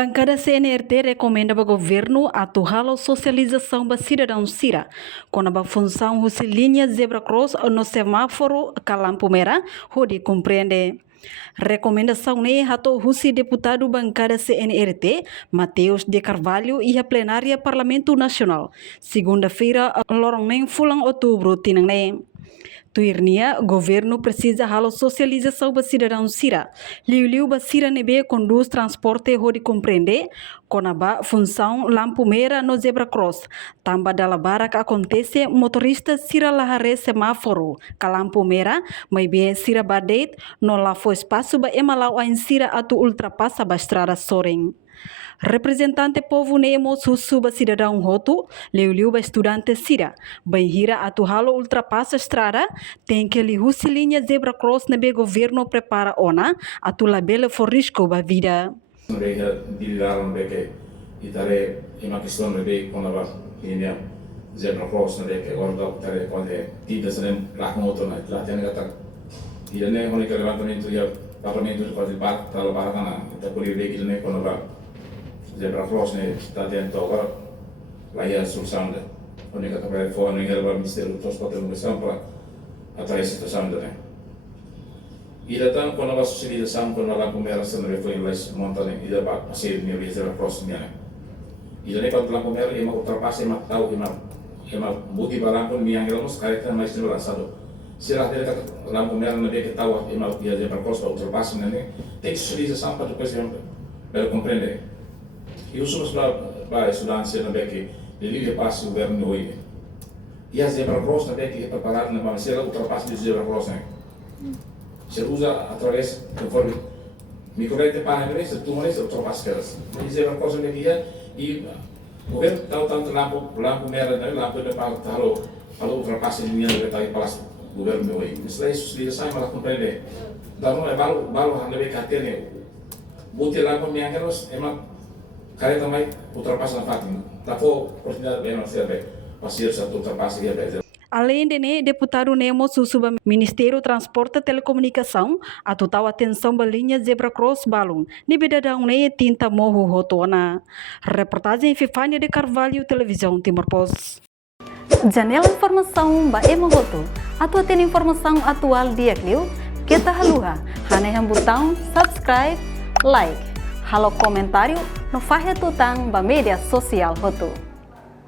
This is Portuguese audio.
Bancada CNRT recomenda ao governo atuar a socialização da cidadão Sira, com a função de linha zebra cross no semáforo Calampo-Mera, onde compreende. Recomendação é ato o deputado bancada CNRT, Mateus de Carvalho, e a plenária Parlamento Nacional. Segunda-feira, lorong fulang outubro, tinang. Tuirnia, governo precisa halo socialização ba cidadão Sira. Liu ba Sira nebe conduz transporte hodi compreende, konaba função Lampo-Mera no zebra cross. Tamba da labara que acontece motorista Sira lahare semáforo, Calampo-Mera, mas be Sira badet, no lá foi espaço ba emalau em Sira atu ultrapassa ba estrada soreng. Representante povo nemo suba cidadão roto, liu ba estudante Sira, bem hira atu halo ultrapassa estrada, tem que li linha zebra cross nebe governo prepara ona, atu labela for risco ba vida. Mereka dilarang mereka itare ima questão mereka konaba ini zebra cross mereka orang tare konde tidak senen lakon auto na latihan kata tidak ne hone ke levantamento ya parlamento de quase bar tal barakana kita boleh bagi ne konaba zebra cross ne latihan to agora laia solução de hone kata pada fone ne helba ministério do transporte no para atrás situação de ne. Ida tan kono ba socialização kono la Lampo-Mera sana foi les montane ida ba pasir ni zebra cross ni ana. Ida ne kono Lampo-Mera ema ultrapassa ema tau ema budi balangkon mi angelo mos kaita mais no lançado. Será dele que Lampo-Mera na be que tau ema ia zebra cross ultrapassa ne tem socialização para depois para compreender. E os somos ba estudantes na be que ele lhe passa o governo hoje. E a zebra cross na be que preparar na ba será ultrapassa de zebra cross né. Se usa através conforme microrete para a tu manes ultrapassadas. Dizer uma coisa que e o governo dá tanto Lampo-Mera né lampo de para halo ultrapassa linha de para palácio governo hoje. Isso é socialização para compreender. Dá não é balo a levar catene. Bote lá com minha gelos é uma careta mais ultrapassa na fatina. Dá for oportunidade bem não serve. Passear só ultrapassa e é. Além de deputado Nemo suba Ministério Transporte e Telecomunicação, a total atenção ba linha zebra cross balon, nibedadão ne tinta morro rotona. Reportagem Fifania de Carvalho, Televisão Timor-Post. Janela informação ba emogoto. Atua tem informação atual dia kliu, kita haluha, haneham botão subscribe, like, halo comentário, no fahe tutang ba media sosial hotu.